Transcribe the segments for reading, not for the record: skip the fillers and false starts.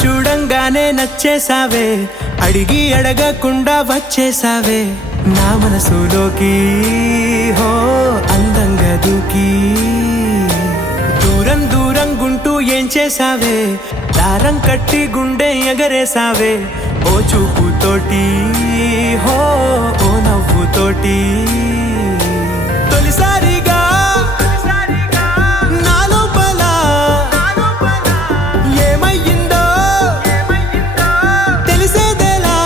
చూడంగానే నచ్చేసావే, అడిగి అడగకుండా వచ్చేసావే నా మనసులోకి. హో అందంగా దూకి దూరం దూరం గుంటూ ఏం చేసావే, దారం కట్టి గుండె ఎగరేసావే ఓ చూపుతోటి, హో ఓ నవ్వుతోటి. తొలిసారిగా నా లోపల ఏమయ్యిందో తెలిసేదేలా.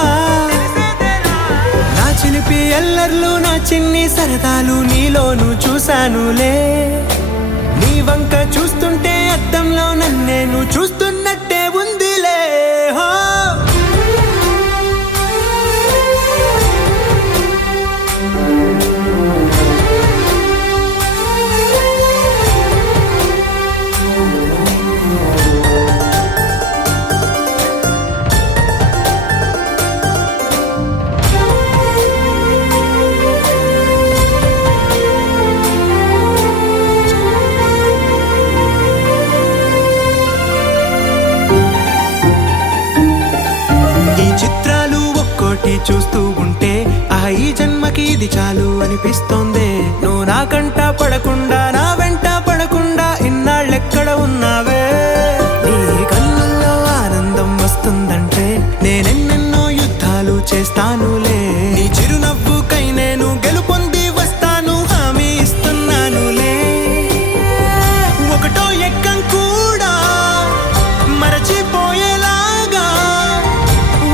నా చిలిపి ఎల్లర్లు నా చిన్ని సరదాలు నీలోను చూశానులే. నీ వంక చూస్తుంటే అద్దంలో నన్నేను చూస్తున్నట్టే ఉందిలే. హో చూస్తూ ఉంటే ఈ జన్మకి ఇది చాలు అనిపిస్తోందే. నువ్వు నా కంట పడకుండా నా వెంట పడకుండా ఇన్నాళ్ళెక్కడ ఉన్నావే. నీ కళ్ళల్లో ఆనందం వస్తుందంటే నేనెన్నెన్నో యుద్ధాలు చేస్తానులే. నీ చిరునవ్వుకై నేను గెలుపొంది వస్తాను హామీ ఇస్తున్నానులే. ఒకటో ఎక్కం కూడా మరచిపోయేలాగా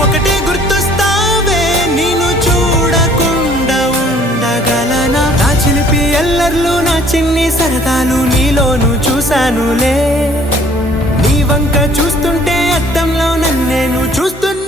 ఒకటే గుర్తొస్తావే, నేను చూడకుండా ఉండగలనా. నా చిలిపి ఎల్లర్లు నా చిన్ని సరదాలు నీలోను చూశానులే. నీ వంక చూస్తుంటే అద్దంలో నన్నేను చూస్తున్నా.